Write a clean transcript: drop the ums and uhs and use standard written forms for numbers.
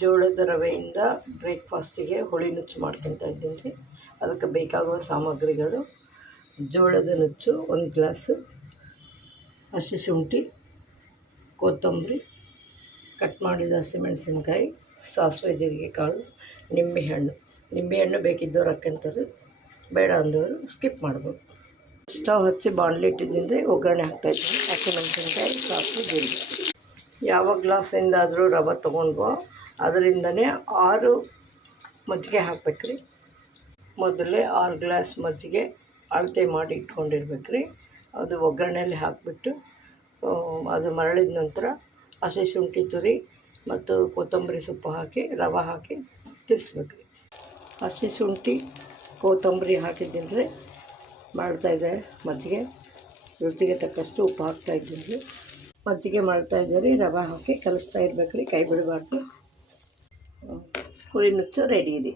ಜೋಳದ ರವೆಯಿಂದ ಬ್ರೇಕ್ಫಾಸ್ಟಿಗೆ ಹುಳಿ ನುಚ್ಚು ಮಾಡ್ಕೊತಾ ಇದ್ದೀನಿ ರೀ. ಅದಕ್ಕೆ ಬೇಕಾಗುವ ಸಾಮಗ್ರಿಗಳು: ಜೋಳದ ನುಚ್ಚು 1 ಗ್ಲಾಸು, ಹಸಿ ಶುಂಠಿ, ಕೊತ್ತಂಬರಿ, ಕಟ್ ಮಾಡಿದ ಹಸಿಮೆಣಸಿನ್ಕಾಯಿ, ಸಾಸಿವೆ ಜೀರಿಗೆ ಕಾಳು, ನಿಂಬೆಹಣ್ಣು ಬೇಕಿದ್ದವ್ರು ಹಾಕ್ಕೊಂತಾರೆ, ಬೇಡ ಅಂದವರು ಸ್ಕಿಪ್ ಮಾಡ್ಬೋದು. ಸ್ಟವ್ ಹಚ್ಚಿ ಬಾಣಲಿ ಇಟ್ಟಿದ್ದೀನಿ ರೀ. ಒಗ್ಗರಣೆ ಹಾಕ್ತಾಯಿದ್ದೀನಿ. ಹಸಿಮೆಣಸಿನ್ಕಾಯಿ, ಸಾಸಿವೆ ಜೀರಿಗೆ. ಯಾವ ಗ್ಲಾಸಿಂದಾದರೂ ರವೆ ತೊಗೊಂಡ್ವೋ ಅದರಿಂದನೇ 6 ಮಜ್ಜಿಗೆ ಹಾಕ್ಬೇಕು ರೀ. ಮೊದಲೇ 6 ಗ್ಲಾಸ್ ಮಜ್ಜಿಗೆ ಅಳತೆ ಮಾಡಿ ಇಟ್ಕೊಂಡಿರ್ಬೇಕು ರೀ. ಅದು ಒಗ್ಗರಣೆಯಲ್ಲಿ ಹಾಕಿಬಿಟ್ಟು ಅದು ಮರಳಿದ ನಂತರ ಹಸಿ ಶುಂಠಿ ತುರಿ ಮತ್ತು ಕೊತ್ತಂಬರಿ ಸೊಪ್ಪು ಹಾಕಿ ರವೆ ಹಾಕಿ ತಿರ್ಸ್ಬೇಕು ರೀ. ಹಸಿ ಶುಂಠಿ ಕೊತ್ತಂಬರಿ ಹಾಕಿದ್ದೀನಿ ರೀ. ಮಾಡ್ತಾಯಿದ್ದೆ ಮಜ್ಜಿಗೆ. ರುಚಿಗೆ ತಕ್ಕಷ್ಟು ಉಪ್ಪು ಹಾಕ್ತಾಯಿದ್ದೀನಿ ರೀ. ಮಜ್ಜಿಗೆ ಮಾಡ್ತಾಯಿದ್ದೆ ರೀ. ರವೆ ಹಾಕಿ ಕಲಿಸ್ತಾ ಇರ್ಬೇಕು ರೀ, ಕೈ ಬಿಡಬಾರ್ದು. ಹುಳಿ ನುಚ್ಚು ರೆಡಿ ರೀ.